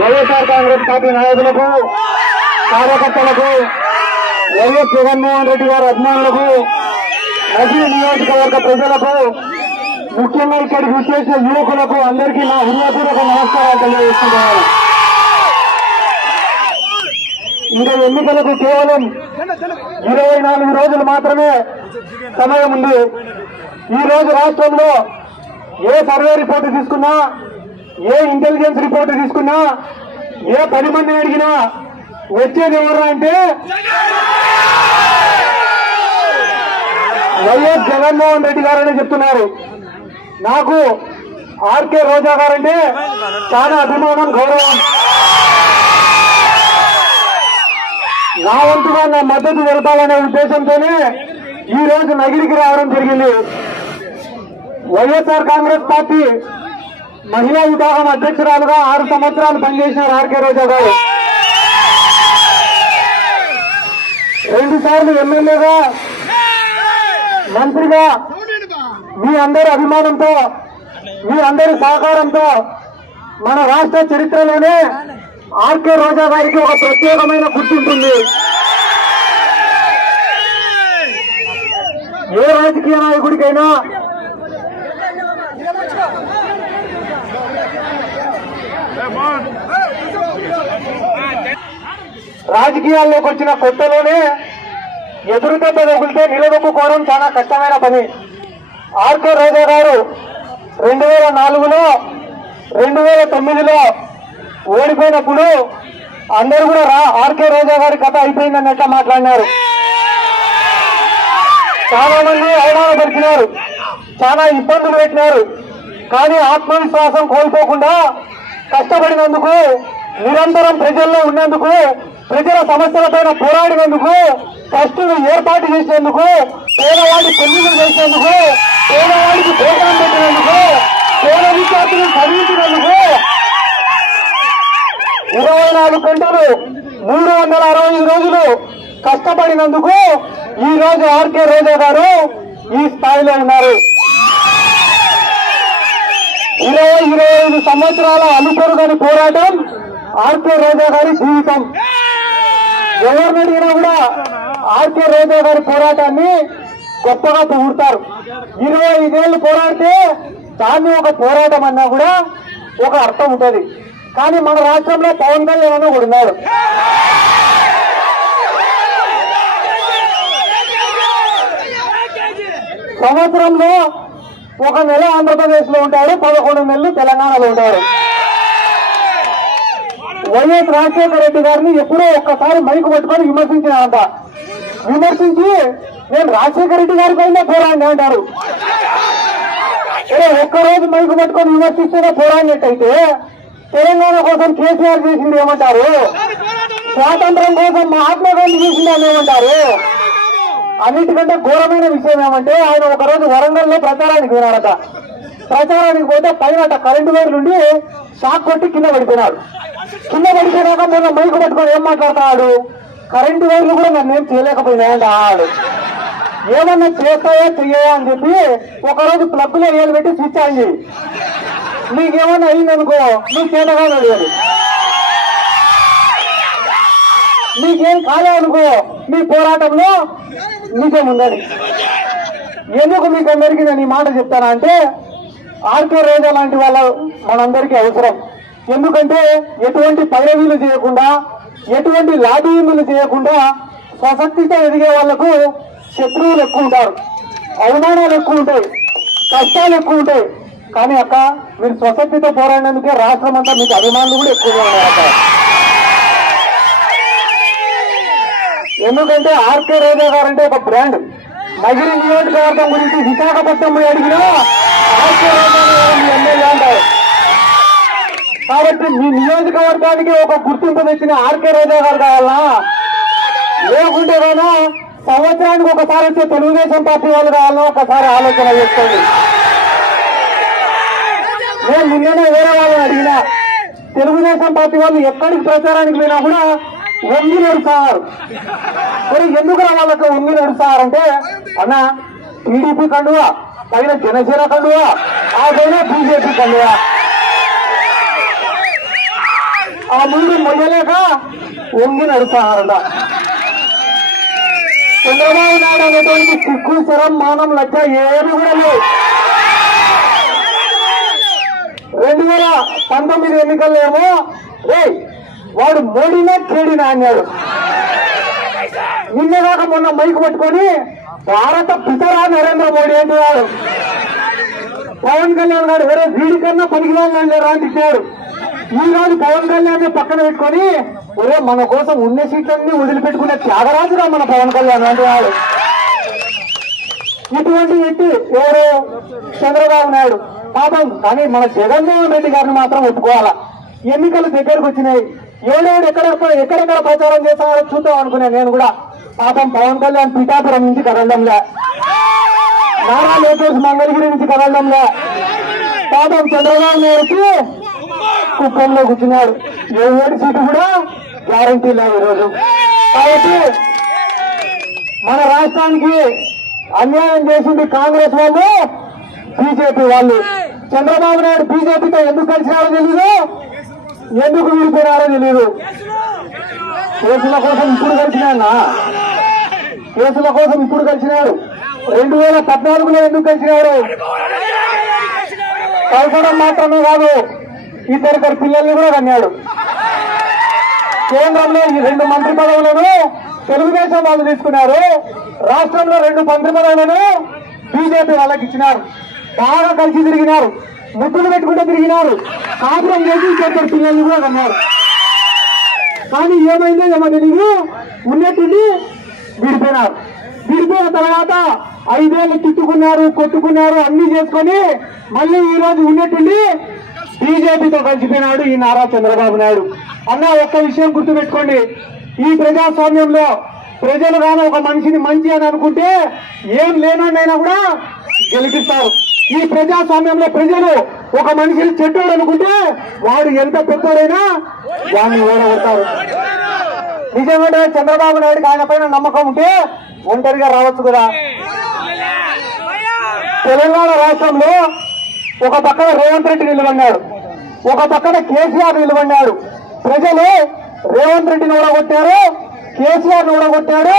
YSR Congress party నాయకులకు, కార్యకర్తలకు, YS Jaganmohan Reddy గారి అభిమానులకు, నగరి నియోజకవర్గ ప్రజలకు, ముఖ్యంగా ఇక్కడికి విచ్చేసిన యువకులకు అందరికీ నా హృదయపూర్వక నమస్కారాలు తెలియజేస్తున్నాను. ఇంకా ఎన్నికలకు కేవలం 24 రోజులు మాత్రమే సమయం ఉంది. ఈ రోజు రాష్ట్రంలో ఏ సర్వే రిపోర్టు తీసుకున్నా, ఏ ఇంటెలిజెన్స్ రిపోర్టు తీసుకున్నా, ఏ 10 మందిని అడిగినా వచ్చేది ఎవరు అంటే వైఎస్ జగన్మోహన్ రెడ్డి గారని చెప్తున్నారు. నాకు ఆర్కే రోజా గారంటే చాలా అభిమానం, గౌరవం. నా వంతుగా నా మద్దతు తెలపాలనే ఉద్దేశంతోనే ఈ రోజు నగిరికి రావడం జరిగింది. వైఎస్ఆర్ కాంగ్రెస్ పార్టీ మహిళా విభాగం అధ్యక్షురాలుగా 6 సంవత్సరాలు పనిచేసినారు ఆర్కే రోజా గారు. 2 సార్లు ఎమ్మెల్యేగా, మంత్రిగా మీ అందరి అభిమానంతో, మీ అందరి సహకారంతో మన రాష్ట్ర చరిత్రలోనే ఆర్కే రోజా గారికి ఒక ప్రత్యేకమైన గుర్తింపు ఉంది. ఏ రాజకీయ నాయకుడికైనా రాజకీయాల్లోకి వచ్చిన కొత్తలోనే ఎదురుదెబ్బ తగిలితే నిలదొక్కుకోవడం చాలా కష్టమైన పని. ఆర్కే రోజా గారు 2004లో 2009లో ఓడిపోయినప్పుడు అందరూ కూడా ఆర్కే రోజా గారి కథ అయిపోయిందన్నట్టు మాట్లాడినారు. చాలా మంది అవమానపరిచినారు, చాలా ఇబ్బందులు పెట్టినారు. కానీ ఆత్మవిశ్వాసం కోల్పోకుండా కష్టపడినందుకు, నిరంతరం ప్రజల్లో ఉన్నందుకు, ప్రజల సమస్యలపైన పోరాడినందుకు, ట్రస్టులు ఏర్పాటు చేసినందుకు, పేదవాడి పెళ్లిళ్ళు చేసినందుకు, పేదవాడికి భోజనం పెట్టినందుకు, పేద విద్యార్థులను చదివించినందుకు 24 గంటలు 365 రోజులు కష్టపడినందుకు ఈ రోజు ఆర్కే రోజా గారు ఈ స్థాయిలో ఉన్నారు. 25 సంవత్సరాల అలుపెరుగని పోరాటం ఆర్కే రోజా గారి జీవితం. ఎవరిని అడిగినా కూడా ఆర్కే రోజా గారి పోరాటాన్ని గొప్పగా పొగుడతారు. 25 ఏళ్లు పోరాడితే దాన్ని ఒక పోరాటం అన్నా కూడా ఒక అర్థం ఉంటుంది. కానీ మన రాష్ట్రంలో పవన్ కళ్యాణ్ కూడా ఉన్నారు. సంవత్సరంలో 1 నెల ఆంధ్రప్రదేశ్ లో ఉంటాడు, 11 నెలలు తెలంగాణలో ఉంటాడు. వైఎస్ రాజశేఖర రెడ్డి గారిని ఎప్పుడో ఒక్కసారి మైకు పట్టుకొని విమర్శించినారంట. విమర్శించి నేను రాజశేఖర రెడ్డి గారి పైన పోరాడిని అంటారు. ఒక్కరోజు మైకు పట్టుకొని విమర్శిస్తేనే పోరాడినట్టయితే తెలంగాణ కోసం కేసీఆర్ చేసింది ఏమంటారు? స్వాతంత్రం కోసం మహాత్మా గాంధీ చేసింది అని ఏమంటారు? అన్నిటికంటే ఘోరమైన విషయం ఏమంటే ఆయన ఒకరోజు వరంగల్లో ప్రచారానికి పోయినారట. ప్రచారానికి పోతే పైన కరెంటు వైర్ నుండి షాక్ కొట్టి కింద పడిపోయినాడు. కింద పడిపోయినాక మొన్న మైకు పట్టుకొని ఏం మాట్లాడుతున్నాడు? కరెంటు వైర్లు కూడా నన్ను ఏం చేయలేకపోయినాయంట. ఆడు ఏమన్నా చేస్తాయా చెయ్యా అని చెప్పి ఒకరోజు ప్లగ్ లో ఏలు పెట్టి స్విచ్ ఆన్ చేయి, నీకేమన్నా అయిందనుకో నువ్వు చేతగా అడిగాడు. నీకేం కాలేదనుకో నీ పోరాటంలో నిజముందని. ఎందుకు మీకు అందరికీ నేను ఈ మాట చెప్తానా అంటే ఆర్కే రోజా లాంటి వాళ్ళ మనందరికీ అవసరం. ఎందుకంటే ఎటువంటి పైరవీలు చేయకుండా, ఎటువంటి లాబీయింగ్లు చేయకుండా స్వశక్తితో ఎదిగే వాళ్లకు శత్రువులు ఎక్కువ ఉంటారు, అవమానాలు ఎక్కువ ఉంటాయి, కష్టాలు ఎక్కువ ఉంటాయి. కానీ అక్క మీరు స్వశక్తితో పోరాడినందుకే రాష్ట్రం అంతా మీకు అభిమానులు కూడా ఎక్కువగా ఉన్నారు అక్క. ఎందుకంటే ఆర్కే రోజా గారు అంటే ఒక బ్రాండ్. నగిరి నియోజకవర్గం గురించి విశాఖపట్నం అడిగినా ఆర్కే రోజా గారు మీ ఎమ్మెల్యే అంటారు. కాబట్టి మీ నియోజకవర్గానికి ఒక గుర్తింపు తెచ్చిన ఆర్కే రోజా గారు కావాలన్నా, లేకుంటే కానీ సంవత్సరానికి ఒకసారి వచ్చే తెలుగుదేశం పార్టీ వాళ్ళు కావాలన్నా ఒకసారి ఆలోచన చేసుకోండి. నేను నిన్ననే వేరే వాళ్ళని అడిగినా, తెలుగుదేశం పార్టీ వాళ్ళు ఎక్కడికి ప్రచారానికి పోయినా కూడా వంగి నడుస్తారు. మరి ఎందుకు వాళ్ళకి వంగి నడుస్తారంటే అన్న టీడీపీ కండువా, పైన జనసేన కండువా, ఆ పైన బీజేపీ కండువా, ఆ ముందు మొయ్యలేక వంగి నడుస్తారట. చంద్రబాబు నాయుడు అనేటువంటి సిగ్గు శరం మానం లెక్క ఏమి కూడా లేవు. 2019 ఎన్నికల్లో ఏమో వాడు మోడీనే కేడినా అన్నాడు. నిన్నగాక మొన్న మైకు పట్టుకొని భారత పితరా నరేంద్ర మోడీ అంటున్నాడు. పవన్ కళ్యాణ్ గారు వేరే వీడి కన్నా పనికిరాని రా అని ఇచ్చాడు. ఈ రోజు పవన్ కళ్యాణ్ పక్కన పెట్టుకొని ఒరే మన కోసం ఉన్న సీట్లన్నీ వదిలిపెట్టుకునే త్యాగరాజురా మన పవన్ కళ్యాణ్ అంటున్నాడు. ఇటువంటి వ్యక్తి ఎవరు? చంద్రబాబు నాయుడు పాపం. కానీ మన జగన్మోహన్ రెడ్డి గారిని మాత్రం ఒప్పుకోవాలా. ఎన్నికలు దగ్గరకు వచ్చినాయి, ఎవడెవడు ఎక్కడెక్కడ ప్రచారం చేస్తాడో చూద్దాం అనుకున్నాను నేను కూడా. పాపం పవన్ కళ్యాణ్ పిఠాపురం నుంచి కదలడంలే, నారా లోకేష్ మంగళగిరి నుంచి కదలడంలే, పాపం చంద్రబాబు నాయుడుకి కుప్పంలో కూర్చున్నాడు. ఎవరి సీటు కూడా గ్యారంటీ లేదు ఈరోజు. కాబట్టి మన రాష్ట్రానికి అన్యాయం చేసింది కాంగ్రెస్ వాళ్ళు, బీజేపీ వాళ్ళు. చంద్రబాబు నాయుడు బీజేపీతో ఎందుకు కలిసినారో తెలీదు, ఎందుకు విడిపోయినారో తెలీదు. కేసుల కోసం ఇప్పుడు కలిసినా, కేసుల కోసం ఇప్పుడు కలిసినాడు. 2014లో ఎందుకు కలిసినాడు? కలసడం మాత్రమే కాదు, ఇద్దరు పిల్లల్ని కూడా కన్నాడు. కేంద్రంలో ఈ 2 మంత్రి పదవులను తెలుగుదేశం వాళ్ళు తీసుకున్నారు, రాష్ట్రంలో 2 మంత్రి పదవులను బీజేపీ వాళ్ళకి ఇచ్చినారు. బాగా కలిసి తిరిగినారు, ముద్దులు పెట్టుకుంటూ తిరిగినారు, కాపురం చేసి ఇద్దరు పిల్లల్ని కూడా కన్నారు. కానీ ఏమైందో ఏమో తెలియదు, ఉన్నట్టుండి విడిపోయినారు. విడిపోయిన తర్వాత 5 ఏళ్ళు తిట్టుకున్నారు, కొట్టుకున్నారు, అన్ని చేసుకొని మళ్ళీ ఈ రోజు ఉన్నట్టుండి బీజేపీతో కలిసిపోయినాడు ఈ నారా చంద్రబాబు నాయుడు. అన్న ఒక్క విషయం గుర్తుపెట్టుకోండి, ఈ ప్రజాస్వామ్యంలో ప్రజలు కానీ ఒక మనిషిని మంచి అని అనుకుంటే ఏం లేనైనా కూడా గెలిపిస్తారు. ఈ ప్రజాస్వామ్యంలో ప్రజలు ఒక మనిషిని చెడ్డోడు అనుకుంటే వాడు ఎంత పెద్దోడైనా వాడిని ఓడగొడతారు. నిజంగా చంద్రబాబు నాయుడుకి ఆయన పైన నమ్మకం ఉంటే ఒంటరిగా రావచ్చు కదా. తెలంగాణ రాష్ట్రంలో ఒక పక్కన రేవంత్ రెడ్డి నిలబడ్డాడు, ఒక పక్కన కేసీఆర్ నిలబడ్డాడు. ప్రజలు రేవంత్ రెడ్డిని ఓడగొట్టారు, కేసీఆర్ ఓడగొట్టాడు,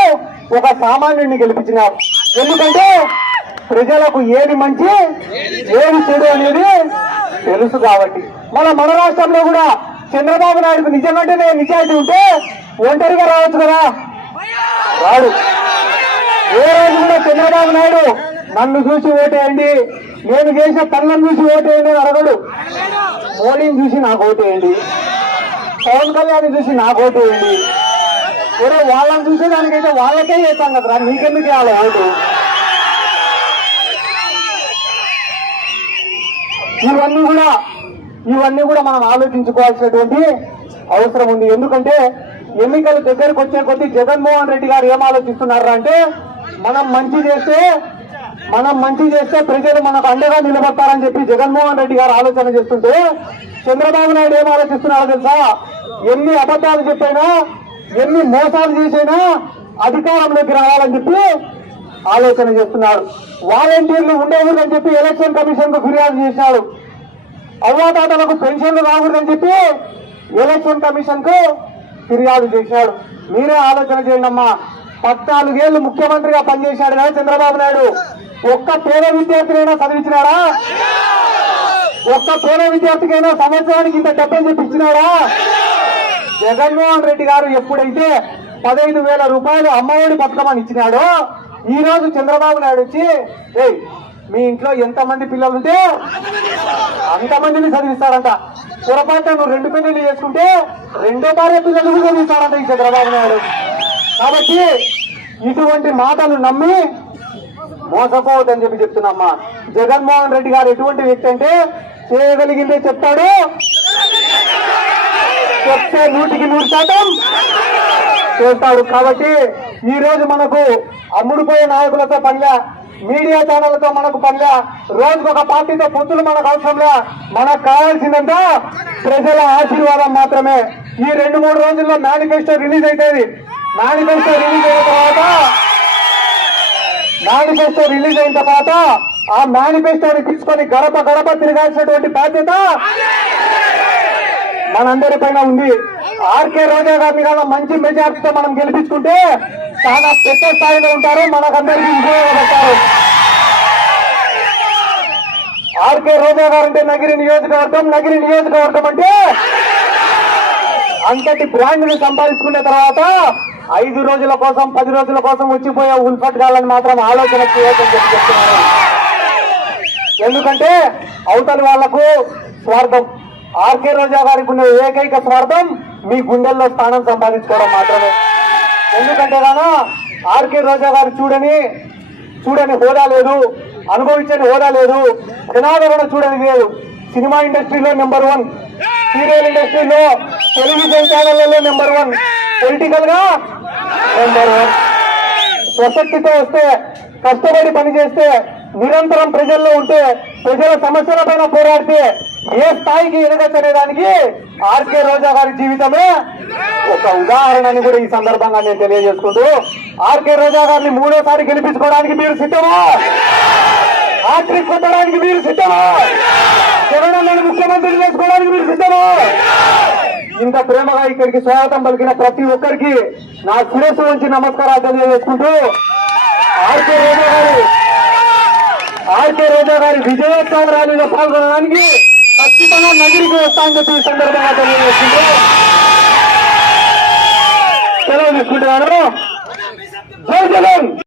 ఒక సామాన్యుడిని గెలిపించినారు. ఎందుకంటే ప్రజలకు ఏది మంచి ఏది చెడు అనేది తెలుసు కాబట్టి. మన రాష్ట్రంలో కూడా చంద్రబాబు నాయుడుకు నిజంగానే నిజాయితీ ఉంటే ఒంటరిగా రావచ్చు కదా, రాడు. ఏ రోజు కూడా చంద్రబాబు నాయుడు నన్ను చూసి ఓటేయండి, నేను చేసిన పనులను చూసి ఓటేయండి అని అడగడు. మోడీని చూసి నాకు ఓటేయండి, పవన్ కళ్యాణ్ చూసి నాకు ఓటేయండి. ఏదో వాళ్ళని చూసేదానికైతే వాళ్ళకే చేస్తాం కదరా, నీకెందుకు చేయాలి ఓటు? ఇవన్నీ కూడా మనం ఆలోచించుకోవాల్సినటువంటి అవసరం ఉంది. ఎందుకంటే ఎన్నికలు దగ్గరకు వచ్చే కొద్దీ జగన్మోహన్ రెడ్డి గారు ఏం ఆలోచిస్తున్నారు అంటే, మనం మంచి చేస్తే ప్రజలు మనకు అండగా నిలబడతారని చెప్పి జగన్మోహన్ రెడ్డి గారు ఆలోచన చేస్తుంటే, చంద్రబాబు నాయుడు ఏం ఆలోచిస్తున్నారో తెలుసా? ఎన్ని అబద్ధాలు చెప్పైనా, ఎన్ని మోసాలు చేసైనా అధికారంలోకి రావాలని చెప్పి ఆలోచన చేస్తున్నాడు. వాలంటీర్లు ఉండకూడదని చెప్పి ఎలక్షన్ కమిషన్ కు ఫిర్యాదు చేశాడు. అవ్వాతాతలకు పెన్షన్లు రాకూడదని చెప్పి ఎలక్షన్ కమిషన్ కు ఫిర్యాదు చేశాడు. మీరే ఆలోచన చేయండి అమ్మా. 14 ఏళ్లు ముఖ్యమంత్రిగా పనిచేశాడు కదా చంద్రబాబు నాయుడు. ఒక్క పేద విద్యార్థినైనా చదివించినాడా? ఒక్క పేద విద్యార్థికైనా సంవత్సరానికి ఇంత డబ్బులు చెప్పించినాడా? జగన్మోహన్ రెడ్డి గారు ఎప్పుడైతే 15,000 రూపాయలు అమ్మఒడి పథకమని ఇచ్చినాడో, ఈ రోజు చంద్రబాబు నాయుడు వచ్చి మీ ఇంట్లో ఎంతమంది పిల్లలు ఉంటే అంతమందిని చదివిస్తాడంట. పొరపాటు నువ్వు 2 పెళ్లిళ్ళు చేసుకుంటే 2వ భార్య పిల్లలు కూడా చదివిస్తాడంట ఈ చంద్రబాబు నాయుడు. కాబట్టి ఇటువంటి మాటలు నమ్మి మోసపోవద్దని చెప్పి చెప్తున్నామ్మా. జగన్మోహన్ రెడ్డి గారు ఎటువంటి వ్యక్తి అంటే, చేయగలిగిందే చెప్తాడు, చెప్తే 100% చేస్తాడు. కాబట్టి ఈ రోజు మనకు అమ్ముడుపోయే నాయకులతో పనిలే, మీడియా ఛానళ్లతో మనకు పనిలే, రోజుకు ఒక పార్టీతో పొత్తులు మనకు అవసరంలే. మనకు కావాల్సిందంతా ప్రజల ఆశీర్వాదం మాత్రమే. ఈ 2-3 రోజుల్లో మేనిఫెస్టో రిలీజ్ అవుతుంది. మేనిఫెస్టో రిలీజ్ అయిన తర్వాత ఆ మేనిఫెస్టోని తీసుకొని గడప గడప తిరగాల్సినటువంటి బాధ్యత మనందరి పైన ఉంది. ఆర్కే రోజా గారిని కానీ మంచి మెజార్టీతో మనం గెలిపించుకుంటే చాలా పెద్ద స్థాయిలో ఉంటారు, మనకందరికీ ఉపయోగపడతారు. ఆర్కే రోజా గారు అంటే నగిరి నియోజకవర్గం అంటే అంతటి బ్రాండ్ ని సంపాదించుకున్న తర్వాత 5 రోజుల కోసం 10 రోజుల కోసం వచ్చిపోయే ఉల్ఫట్గాలని మాత్రం ఆలోచన చేయొద్దని చెప్తున్నారు. ఎందుకంటే అవతలి వాళ్లకు స్వార్థం, ఆర్కే రోజా గారికి ఉన్న ఏకైక స్వార్థం మీ గుండెల్లో స్థానం సంపాదించుకోవడం మాత్రమే. ఎందుకంటే గానా ఆర్కే రోజా గారు చూడని హోదా లేదు, అనుభవించని హోదా లేదు, జనాదరణ చూడని లేదు. సినిమా ఇండస్ట్రీలో నెంబర్ 1, సీరియల్ ఇండస్ట్రీలో, టెలివిజన్ ఛానళ్లలో నెంబర్ 1, పొలిటికల్ గా నెంబర్ 1. స్వశక్తితో వస్తే, కష్టపడి పనిచేస్తే, నిరంతరం ప్రజల్లో ఉంటే, ప్రజల సమస్యల పైన పోరాడితే ఏ స్థాయికి ఎదగచ్చనే దానికి ఆర్కే రోజా గారి జీవితమే ఒక ఉదాహరణ అని కూడా ఈ సందర్భంగా నేను తెలియజేసుకుంటూ, ఆర్కే రోజా గారిని 3వ సారి గెలిపించుకోవడానికి మీరు సిద్ధమా? హ్యాట్రిక్ కొట్టడానికి మీరు సిద్ధమా? జగనన్నను ముఖ్యమంత్రి చేసుకోవడానికి మీరు సిద్ధమా? ఇంత ప్రేమగా ఇక్కడికి స్వాగతం పలికిన ప్రతి ఒక్కరికి నా శిరస్సు నుంచి నమస్కారాలు తెలియజేసుకుంటూ, ఆర్కే రోజా గారి విజయోత్సవ ర్యాలీలో పాల్గొనడానికి ఖచ్చితంగా నగిరికి వస్తామని చెప్పి ఈ సందర్భంగా తెలియజేసుకుంటూ సెలవు తీసుకుంటున్నాను. జై జగన్.